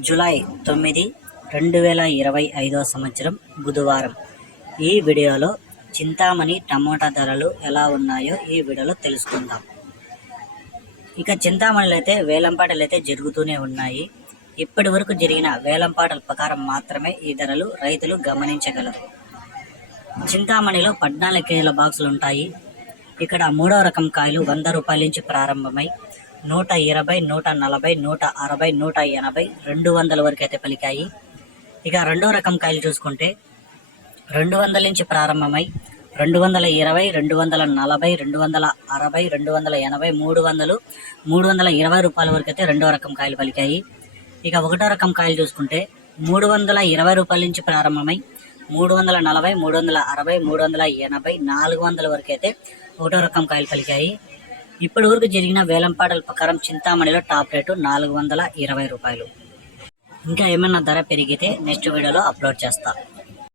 July 9, 2025 సంవత్సరం బుధవారం. ఈ వీడియోలో చింతామణి టమోటా ధరలు ఎలా ఉన్నాయో ఈ వీడియోలో తెలుసుకుందాం. ఇక చింతామణిలో అయితే వేలంపాటలు అయితే జరుగుతూనే ఉన్నాయి. ఇప్పటి వరకు జరిగిన వేలంపాటల ప్రకారం మాత్రమే ఈ ధరలు రైతులు గమనించగలరు. చింతామణిలో 14 కేజీల బాక్సులు ఉంటాయి. ఇక్కడ 3వ రకం కాయలు 100 రూపాయల నుంచి ప్రారంభమై 120, 140, 160, 180, 200 వరకు అయితే పలికాయి. ఇక 2వ రకం కాయలు చూసుకుంటే 200 నుంచి ప్రారంభమై 220, 240, 260, 280, 300, 320 రూపాయల వరకు అయితే 2వ రకం కాయలు పలికాయి. ఇక 1వ రకం కాయలు చూసుకుంటే 320 రూపాయల నుంచి ప్రారంభమై 340, 360, 380, 400 వరకు అయితే 1వ రకం కాయలు పలికాయి. ఇప్పటి వరకు జరిగిన వేలంపాటల ప్రకారం చింతామణిలో టాప్ రేటు 420 రూపాయలు. ఇంకా ఏమైనా ధర పెరిగితే నెక్స్ట్ వీడియోలో అప్లోడ్ చేస్తా.